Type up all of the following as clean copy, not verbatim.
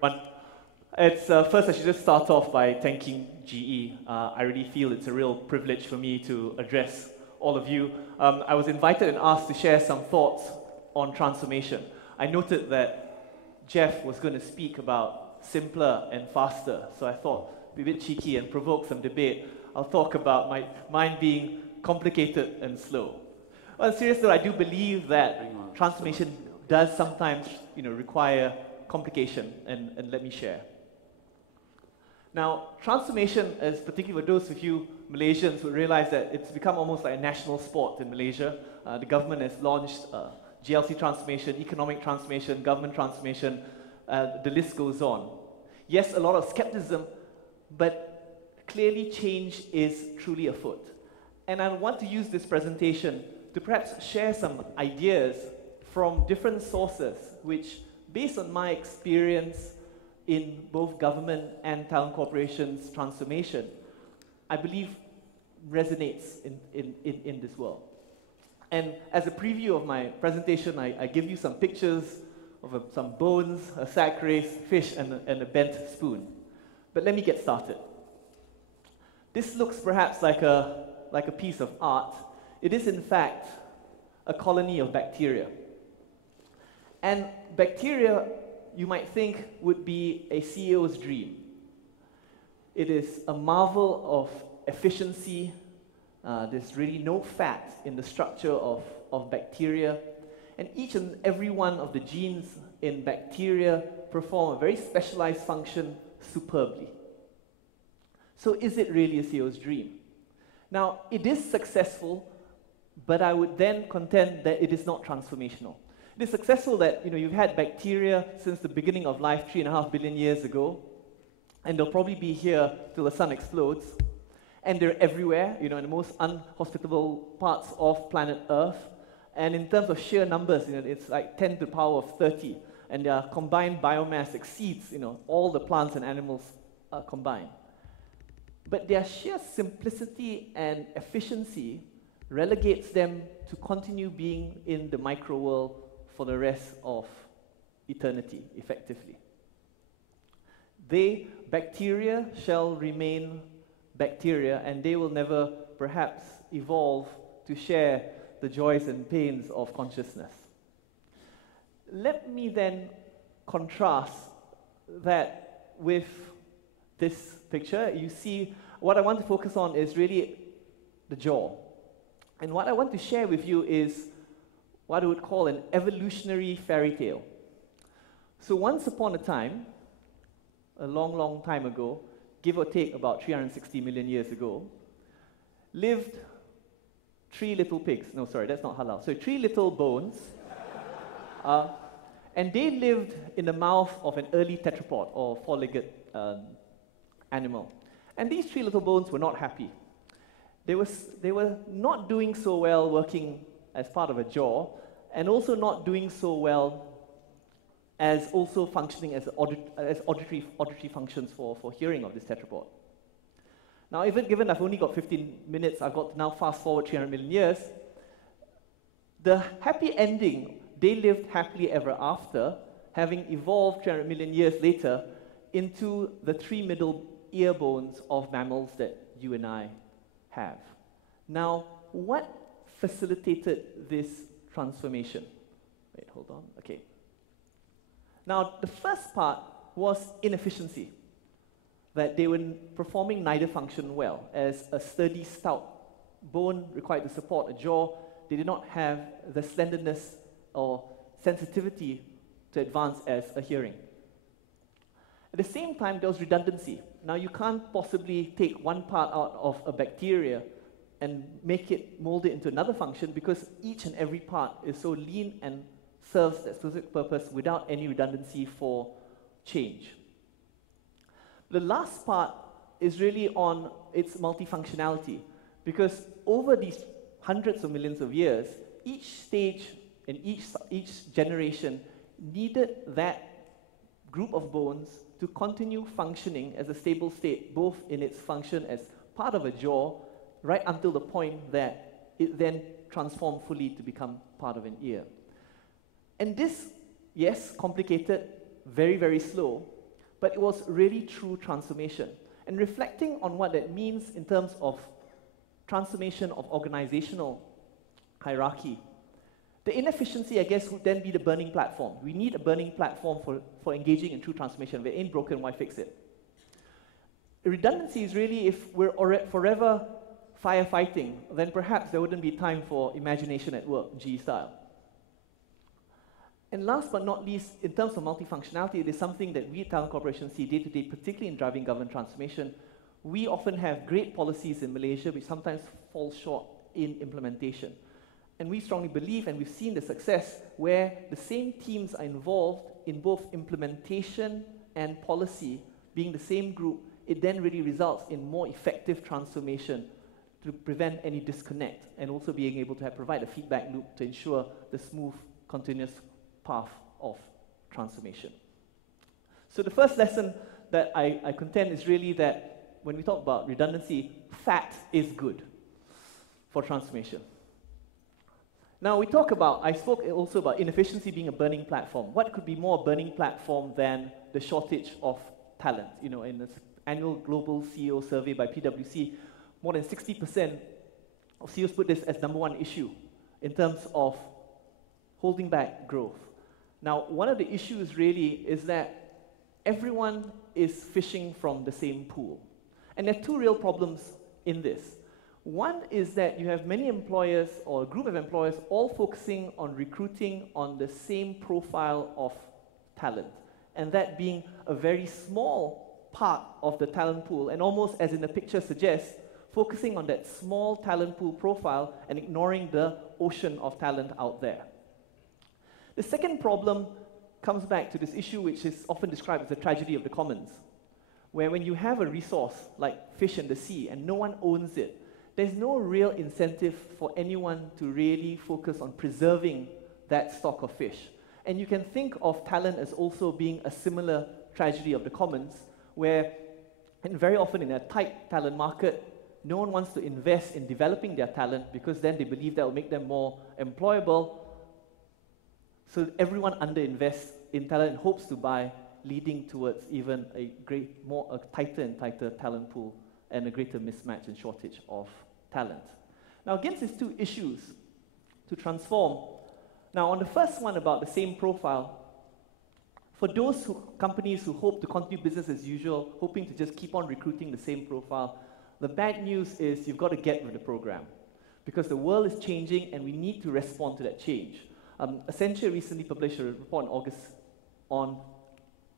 But first I should just start off by thanking GE. I really feel it's a real privilege for me to address all of you. I was invited and asked to share some thoughts on transformation. I noted that Jeff was going to speak about simpler and faster, so I thought, be a bit cheeky and provoke some debate. I'll talk about mine being complicated and slow. Well, seriously, I do believe that transformation does sometimes, require complication, and let me share. Now, transformation, as particularly for those of you Malaysians would realize that it's become almost like a national sport in Malaysia. The government has launched GLC transformation, economic transformation, government transformation, the list goes on. Yes, a lot of skepticism, but clearly change is truly afoot. And I want to use this presentation to perhaps share some ideas from different sources, which, based on my experience in both government and talent corporations transformation, I believe resonates in this world. And as a preview of my presentation, I give you some pictures of some bones, a sack race, fish, and a bent spoon. But let me get started. This looks perhaps like a piece of art. It is, in fact, a colony of bacteria. And bacteria, you might think, would be a CEO's dream. It is a marvel of efficiency. There's really no fat in the structure of bacteria. And each and every one of the genes in bacteria perform a very specialized function superbly. So is it really a CEO's dream? Now, it is successful, but I would then contend that it is not transformational. It is successful that you've had bacteria since the beginning of life 3.5 billion years ago, and they'll probably be here till the sun explodes. And they're everywhere, in the most unhospitable parts of planet Earth. And in terms of sheer numbers, it's like 10 to the power of 30. And their combined biomass exceeds, all the plants and animals combined. But their sheer simplicity and efficiency relegates them to continue being in the micro world for the rest of eternity, effectively. Bacteria shall remain bacteria, and they will never, perhaps, evolve to share the joys and pains of consciousness. Let me then contrast that with this picture. You see, what I want to focus on is really the jaw. And what I want to share with you is what I would call an evolutionary fairy tale. So once upon a time, a long, long time ago, give or take about 360 million years ago, lived three little pigs. No, sorry, that's not halal. So three little bones. And they lived in the mouth of an early tetrapod, or four-legged animal. And these three little bones were not happy. They were not doing so well working as part of a jaw, and also not doing so well as also functioning as auditory functions for hearing of this tetrapod. Now, even given I've only got 15 minutes, I've got to now fast forward 300 million years, the happy ending, they lived happily ever after, having evolved 300 million years later into the three middle ear bones of mammals that you and I have. Now, what facilitated this transformation? Wait, hold on, okay. Now, the first part was inefficiency, that they were performing neither function well. As a sturdy, stout bone required to support a jaw, they did not have the slenderness or sensitivity to advance as a hearing. At the same time, there was redundancy. Now, you can't possibly take one part out of a bacteria and mold it into another function, because each and every part is so lean and serves that specific purpose without any redundancy for change. The last part is really on its multifunctionality, because over these hundreds of millions of years, each stage and each generation needed that group of bones to continue functioning as a stable state, both in its function as part of a jaw, right until the point that it then transformed fully to become part of an ear. And this, yes, complicated, very, very slow, but it was really true transformation. And reflecting on what that means in terms of transformation of organizational hierarchy, the inefficiency, I guess, would then be the burning platform. We need a burning platform for engaging in true transformation. If it ain't broken, why fix it? Redundancy is really if we're forever firefighting, then perhaps there wouldn't be time for imagination at work, GE style. And last but not least, in terms of multifunctionality, it is something that we at Talent Corporation see day to day, particularly in driving government transformation. We often have great policies in Malaysia which sometimes fall short in implementation. And we strongly believe, and we've seen the success, where the same teams are involved in both implementation and policy, being the same group, it then really results in more effective transformation to prevent any disconnect, and also being able to provide a feedback loop to ensure the smooth, continuous path of transformation. So the first lesson that I contend is really that when we talk about redundancy, fat is good for transformation. Now we talk about, I spoke also about inefficiency being a burning platform. What could be more a burning platform than the shortage of talent? You know, in this annual global CEO survey by PwC, more than 60% of CEOs put this as #1 issue in terms of holding back growth. Now, one of the issues really is that everyone is fishing from the same pool. And there are two real problems in this. One is that you have many employers, or a group of employers, all focusing on recruiting on the same profile of talent, and that being a very small part of the talent pool, and almost as in the picture suggests, focusing on that small talent pool profile and ignoring the ocean of talent out there. The second problem comes back to this issue which is often described as the tragedy of the commons, where when you have a resource like fish in the sea and no one owns it, there's no real incentive for anyone to really focus on preserving that stock of fish. And you can think of talent as also being a similar tragedy of the commons, where, and very often in a tight talent market, no one wants to invest in developing their talent because then they believe that will make them more employable. So everyone underinvests in talent and hopes to buy, leading towards even a tighter and tighter talent pool and a greater mismatch and shortage of talent. Now, against these two issues to transform, now on the first one about the same profile, for those companies who hope to continue business as usual, hoping to just keep on recruiting the same profile, the bad news is you've got to get with the program, because the world is changing and we need to respond to that change. Accenture recently published a report in August on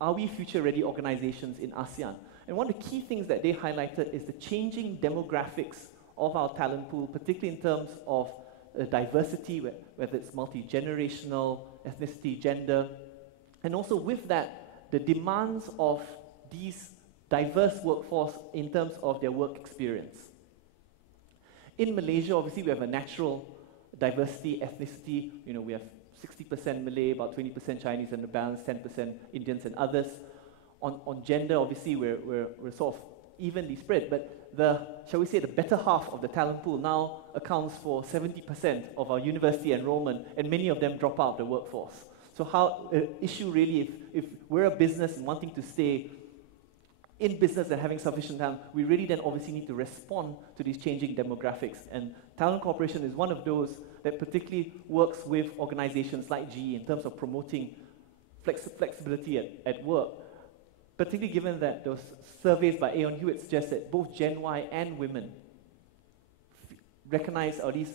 are we future-ready organizations in ASEAN? And one of the key things that they highlighted is the changing demographics of our talent pool, particularly in terms of diversity, whether it's multi-generational, ethnicity, gender, and also with that, the demands of these diverse workforce in terms of their work experience. In Malaysia, obviously, we have a natural diversity, ethnicity. You know, we have 60% Malay, about 20% Chinese, and the balance 10% Indians and others. On gender, obviously, we're sort of evenly spread, but shall we say, the better half of the talent pool now accounts for 70% of our university enrollment, and many of them drop out of the workforce. So how issue really, if we're a business and wanting to stay in business and having sufficient talent, we really then obviously need to respond to these changing demographics. And Talent Corporation is one of those that particularly works with organizations like GE in terms of promoting flexibility at work, particularly given that those surveys by Aon Hewitt suggest that both Gen Y and women recognize, or at least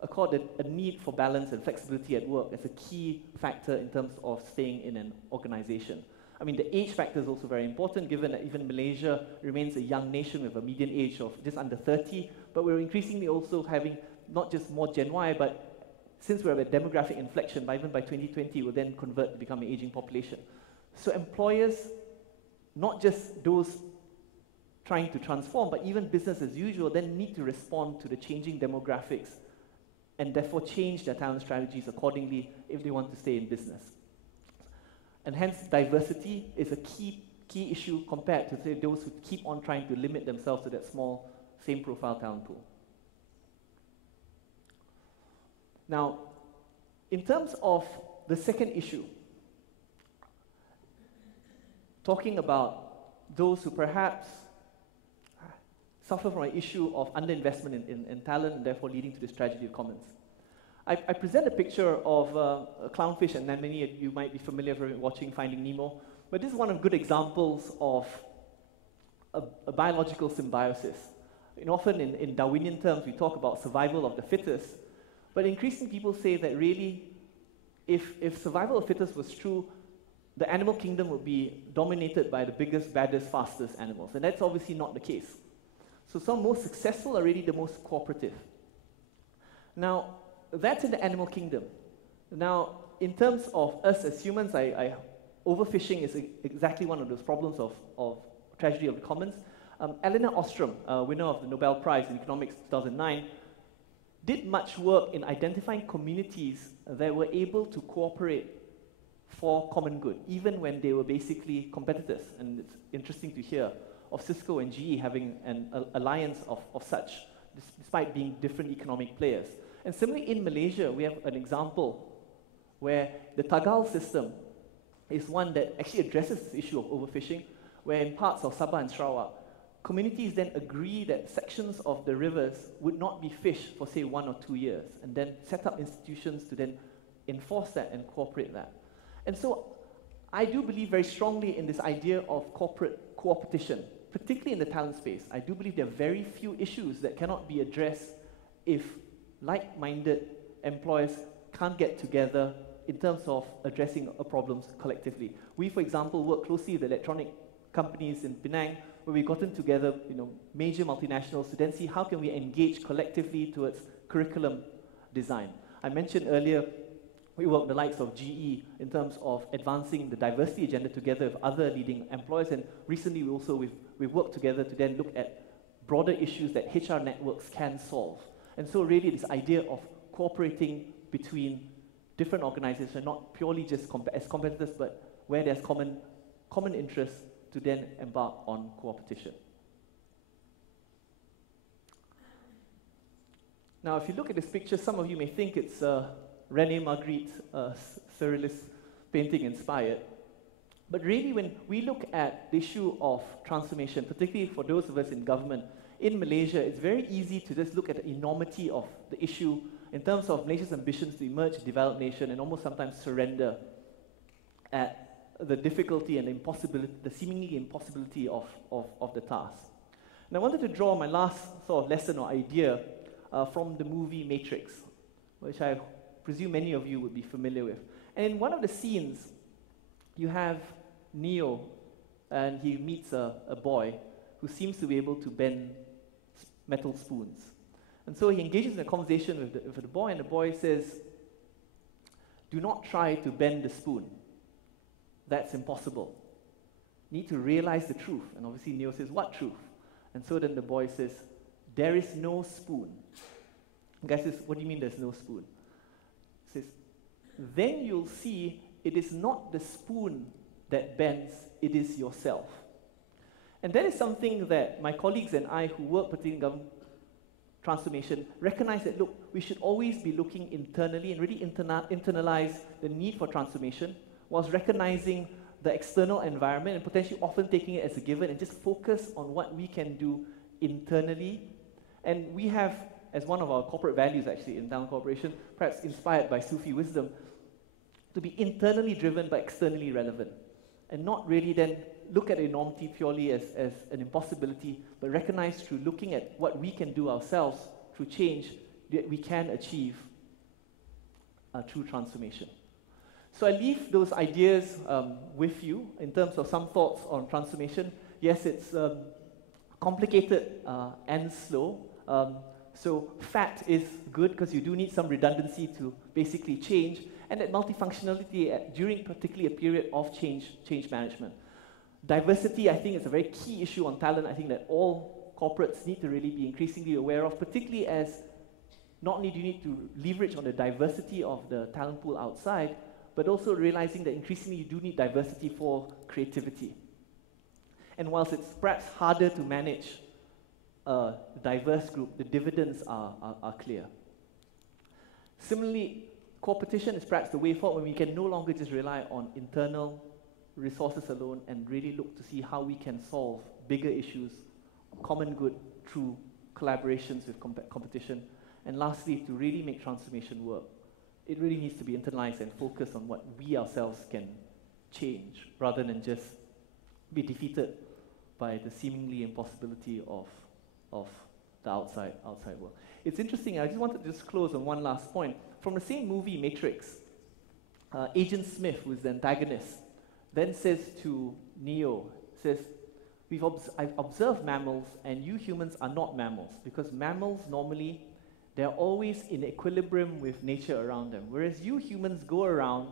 accord a need for balance and flexibility at work as a key factor in terms of staying in an organization. I mean, the age factor is also very important, given that even Malaysia remains a young nation with a median age of just under 30, but we're increasingly also having not just more Gen Y, but since we're at a demographic inflection, even by 2020, we'll then convert to become an aging population. So employers, not just those trying to transform, but even business as usual, then need to respond to the changing demographics and therefore change their talent strategies accordingly if they want to stay in business. And hence, diversity is a key issue compared to, say, those who keep on trying to limit themselves to that small, same profile talent pool. Now, in terms of the second issue, talking about those who perhaps suffer from an issue of underinvestment in talent and therefore leading to this tragedy of commons. I present a picture of a clownfish, and then many of you might be familiar with watching Finding Nemo, but this is one of good examples of a biological symbiosis. Often in Darwinian terms, we talk about survival of the fittest, but increasingly people say that really, if survival of the fittest was true, the animal kingdom would be dominated by the biggest, baddest, fastest animals, and that's obviously not the case. So some most successful are really the most cooperative. Now, that's in the animal kingdom. Now, in terms of us as humans, overfishing is exactly one of those problems of tragedy of the commons. Elinor Ostrom, winner of the Nobel Prize in Economics 2009, did much work in identifying communities that were able to cooperate for common good, even when they were basically competitors. And it's interesting to hear of Cisco and GE having an alliance of such, despite being different economic players. And similarly in Malaysia, we have an example where the Tagal system is one that actually addresses this issue of overfishing, where in parts of Sabah and Sarawak, communities then agree that sections of the rivers would not be fished for, say, 1 or 2 years, and then set up institutions to then enforce that and cooperate that. And so I do believe very strongly in this idea of corporate cooperation, particularly in the talent space. I do believe there are very few issues that cannot be addressed if like-minded employers can't get together in terms of addressing problems collectively. We, for example, work closely with electronic companies in Penang, where we've gotten together, major multinationals to then see how can we engage collectively towards curriculum design. I mentioned earlier, we work with the likes of GE in terms of advancing the diversity agenda together with other leading employers, and recently we've worked together to then look at broader issues that HR networks can solve. And so really this idea of cooperating between different organizations, not purely just as competitors, but where there's common interests to then embark on cooperation. Now, if you look at this picture, some of you may think it's René Magritte, surrealist painting inspired. But really, when we look at the issue of transformation, particularly for those of us in government, in Malaysia, it's very easy to just look at the enormity of the issue in terms of Malaysia's ambitions to emerge a developed nation and almost sometimes surrender at the difficulty and the impossibility, the seemingly impossibility of the task. And I wanted to draw my last sort of lesson or idea from the movie Matrix, which I presume many of you would be familiar with. And in one of the scenes, you have Neo, and he meets a boy who seems to be able to bend metal spoons. And so he engages in a conversation with the boy, and the boy says, "Do not try to bend the spoon. That's impossible. Need to realize the truth." And obviously Neo says, "What truth?" And so then the boy says, "There is no spoon." The guy says, "What do you mean there's no spoon?" He says, "Then you'll see it is not the spoon that bends, it is yourself." And that is something that my colleagues and I who work particularly in government transformation recognize that, look, we should always be looking internally and really internalize the need for transformation, whilst recognizing the external environment and potentially often taking it as a given and just focus on what we can do internally. And we have, as one of our corporate values actually in Talent Corporation, perhaps inspired by Sufi wisdom, to be internally driven but externally relevant, and not really then look at enormity purely as an impossibility, but recognize through looking at what we can do ourselves through change that we can achieve true transformation. So I leave those ideas with you in terms of some thoughts on transformation. Yes, it's complicated and slow. So fat is good because you do need some redundancy to basically change, and that multifunctionality during particularly a period of change management. Diversity, I think, is a very key issue on talent. I think that all corporates need to really be increasingly aware of, particularly as not only do you need to leverage on the diversity of the talent pool outside, but also realizing that increasingly you do need diversity for creativity. And whilst it's perhaps harder to manage a diverse group, the dividends are clear. Similarly, cooperation is perhaps the way forward when we can no longer just rely on internal resources alone and really look to see how we can solve bigger issues, common good through collaborations with competition. And lastly, to really make transformation work, it really needs to be internalized and focus on what we ourselves can change rather than just be defeated by the seemingly impossibility of the outside world. It's interesting, I just wanted to just close on one last point. From the same movie, Matrix, Agent Smith, who is the antagonist, then says to Neo, says, I've observed mammals, and you humans are not mammals, because mammals normally, they're always in equilibrium with nature around them, whereas you humans go around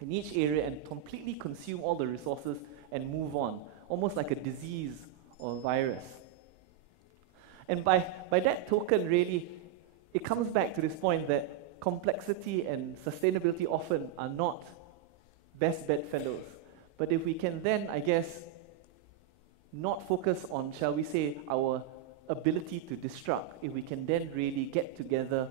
in each area and completely consume all the resources and move on, almost like a disease or a virus. And by that token, really, it comes back to this point that complexity and sustainability often are not best bedfellows. But if we can then, I guess, not focus on, shall we say, our ability to destruct, if we can then really get together,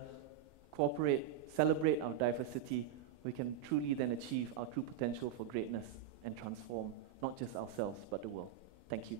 cooperate, celebrate our diversity, we can truly then achieve our true potential for greatness and transform not just ourselves, but the world. Thank you.